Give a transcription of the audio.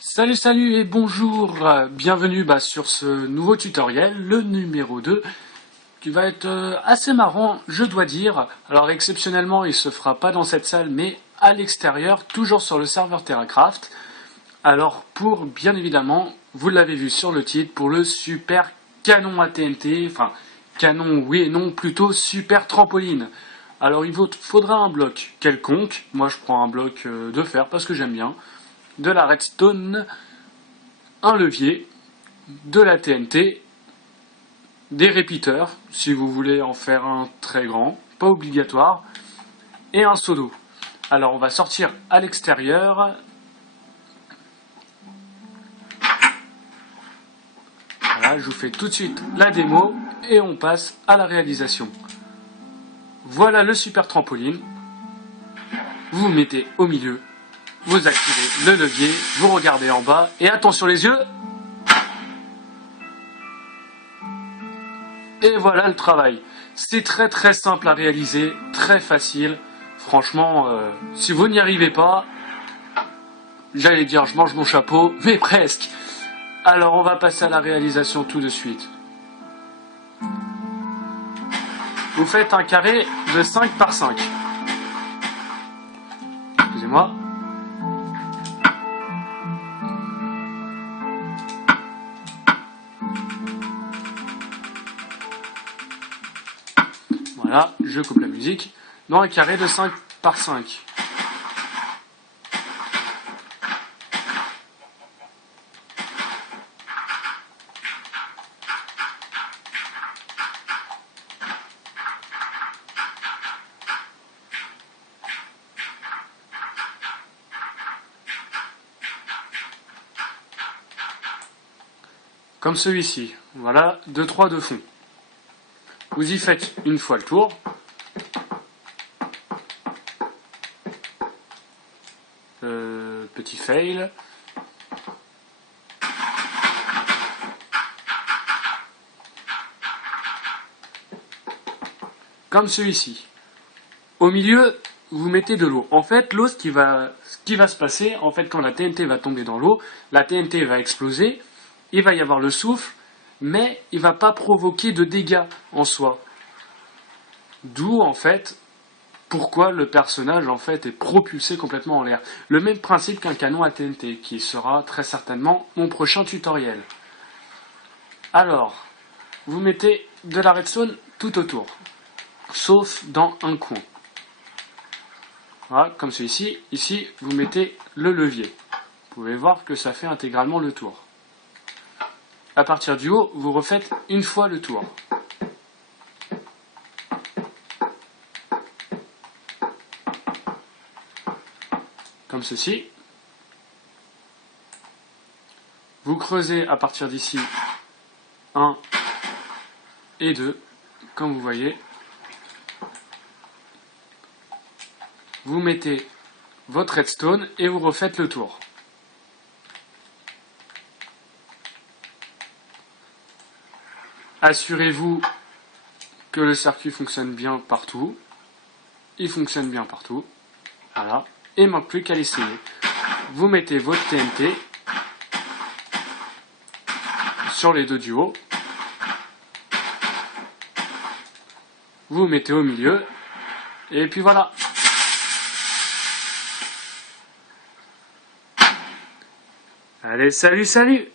Salut et bonjour, bienvenue sur ce nouveau tutoriel, le numéro 2, qui va être assez marrant, je dois dire. Alors exceptionnellement, il se fera pas dans cette salle, mais à l'extérieur, toujours sur le serveur TerraCraft. Alors pour, bien évidemment, vous l'avez vu sur le titre, pour le super canon à TNT, enfin canon oui et non, plutôt super trampoline. Alors il vous faudra un bloc quelconque, moi je prends un bloc de fer parce que j'aime bien, de la redstone, un levier, de la TNT, des répiteurs, si vous voulez en faire un très grand, pas obligatoire, et un seau d'eau. Alors on va sortir à l'extérieur. Voilà, je vous fais tout de suite la démo et on passe à la réalisation. Voilà le super trampoline. Vous vous mettez au milieu, vous activez le levier, vous regardez en bas et attention les yeux. Et voilà le travail. C'est très simple à réaliser, très facile. Franchement, si vous n'y arrivez pas, j'allais dire je mange mon chapeau, mais presque. Alors on va passer à la réalisation tout de suite. Vous faites un carré de 5 par 5. Excusez-moi. Voilà, je coupe la musique. Dans un carré de 5 par 5. Comme celui-ci. Voilà, 2-3 de fond. Vous y faites une fois le tour. Petit fail. Comme celui-ci. Au milieu, vous mettez de l'eau. En fait, l'eau, ce qui va se passer, en fait, quand la TNT va tomber dans l'eau, la TNT va exploser, il va y avoir le souffle, mais il ne va pas provoquer de dégâts en soi. D'où, en fait, pourquoi le personnage, en fait, est propulsé complètement en l'air. Le même principe qu'un canon à TNT, qui sera très certainement mon prochain tutoriel. Alors, vous mettez de la redstone tout autour, sauf dans un coin. Voilà, comme celui-ci. Ici, vous mettez le levier. Vous pouvez voir que ça fait intégralement le tour. À partir du haut, vous refaites une fois le tour. Comme ceci. Vous creusez à partir d'ici 1 et 2, comme vous voyez. Vous mettez votre redstone et vous refaites le tour. Assurez-vous que le circuit fonctionne bien partout. Il fonctionne bien partout. Voilà. Et il ne manque plus qu'à l'essayer. Vous mettez votre TNT sur les deux du haut. Vous mettez au milieu. Et puis voilà. Allez, salut